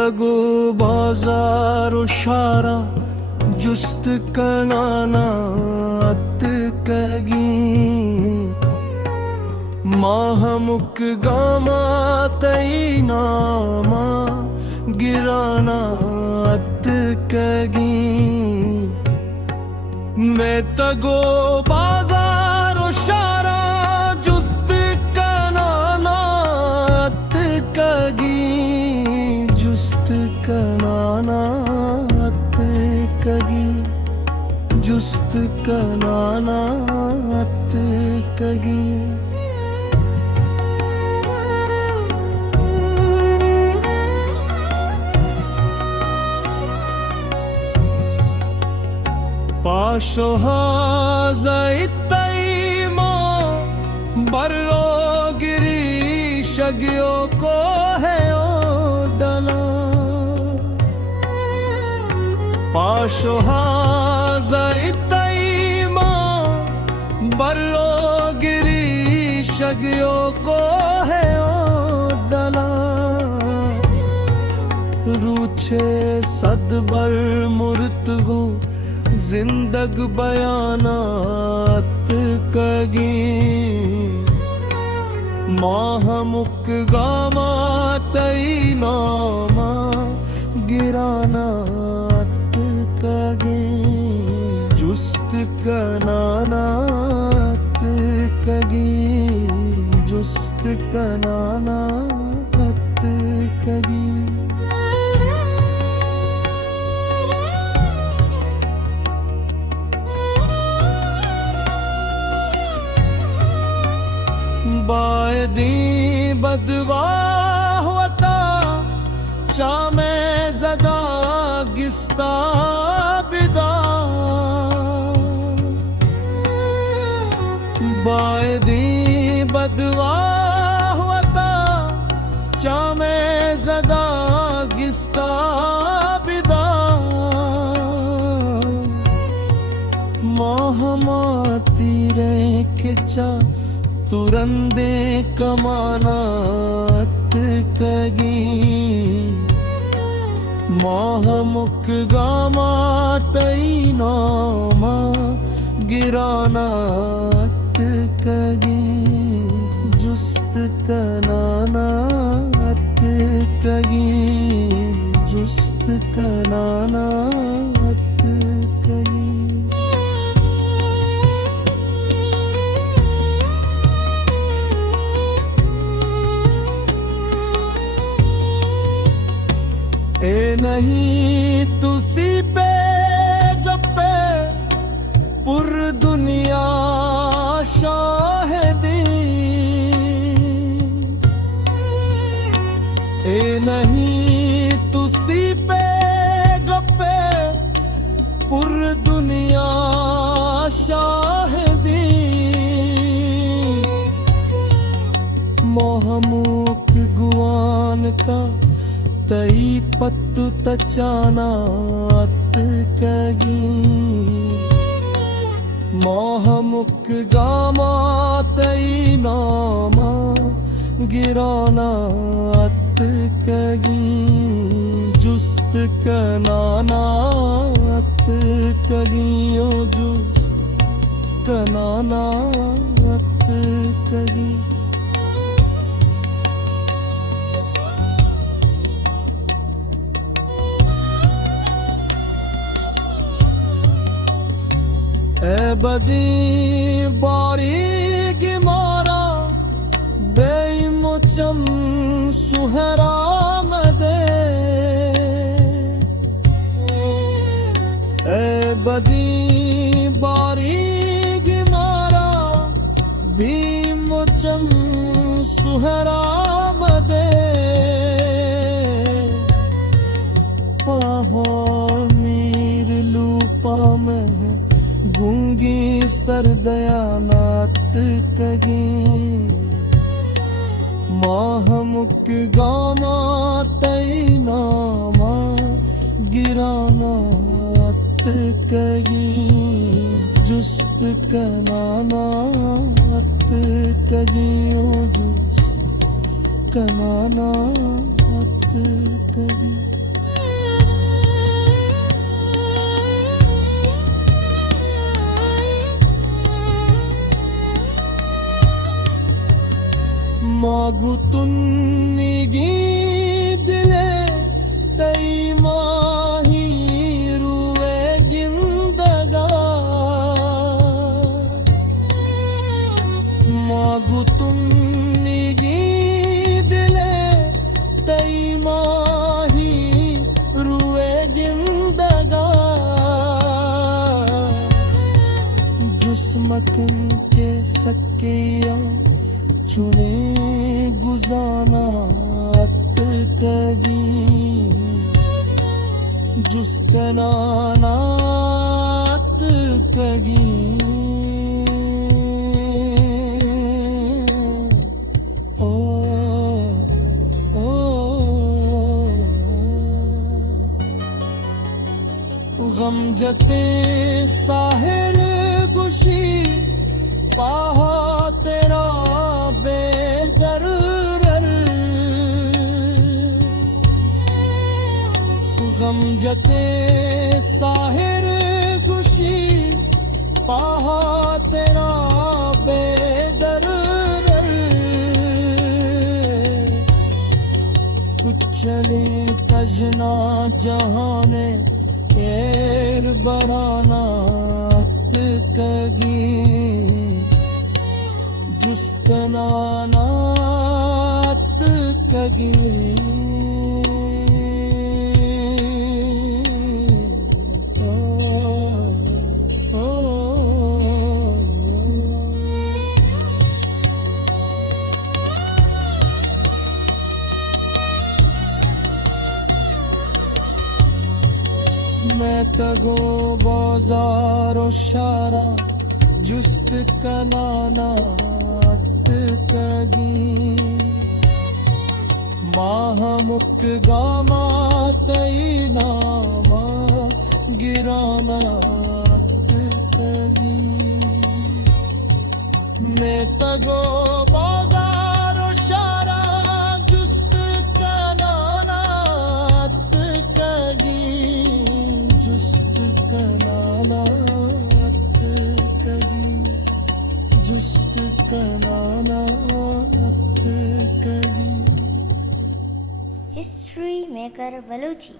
तगो बाजारो शारा जुस्त कनाना अत कगी माहमुक गामा तई नामा गिराना अत कगी मैं तगो बाजारो शारा जुस्त कनाना अत कगी जुस्त कनाना अत कगी जुस्त कनाना अत कगी पाशोहाज़इत्तईमा बर्रो गिरी शग्यो को है ओ डला पाशोहाज़इत्तईमा बर्रो गिरी शग्यो को है ओ डला रूछे सदबर मुर्तगो जिंदग बयानात कगी माहमुक गामा तई नामा गिरानात कगी जुस्त कनानात कगी जुस्त कनानात कगी बायदी बदवाह वता शामे ज़दा गिस्ता बिदा बायदी बदवाह वता शामे ज़दा गिस्ता बिदा माहमाती रे खिचा तुरंदे कमानात कगी माहमुक गामा तई नामा गिरानात कगी जुस्त कनानात कगी जुस्त कनानात कगी ए नहीं तुसी पे गप्पे पुर दुनिया शाहिदी ए नहीं तुसी पे गप्पे पुर दुनिया शाहिदी मोहमुक गुआन का तई पत्तु तचानात कगी माहमुक गामा तई नामा गिरानात कगी जुस्त कनानात कगी ओ जुस्त कनानात कगी बदी बारीक मारा बेमुचम सुहरा मदे बदी बारीक मारा बेमुचम सुहरा मदे पाहो मीर लूपा में गूंगी सरदयानात कगी माहमुक गामा तई नामा गिरानात कगी जुस्त कनानात कगी ओ जुस्त कनानात कगी। तुन्निगी दिले तई माही रुए गिंदगा मागु तुन्निगी दिले तई माही रुए गिंदगा जुस्मकन के सकिया चुने गुजाना कगी जुस्कनानात कगी ओ गम जते साहिल गुशी पाहा तेरा बेदर्र गम जते साहिर गुशी पाहा तेरा बेदर्र कुचले तजना जहाने एर बराना कगी जुस्कनानात कगी मैं तगो बाजारो शारा जुस्त कनाना कगी माह मुक गामा तई नामा गिराना कगी मैं तगो बाजारो शारा जुस्त कनाना कगी जुस्त कनानात कगी हिस्ट्री मेकर बलूची।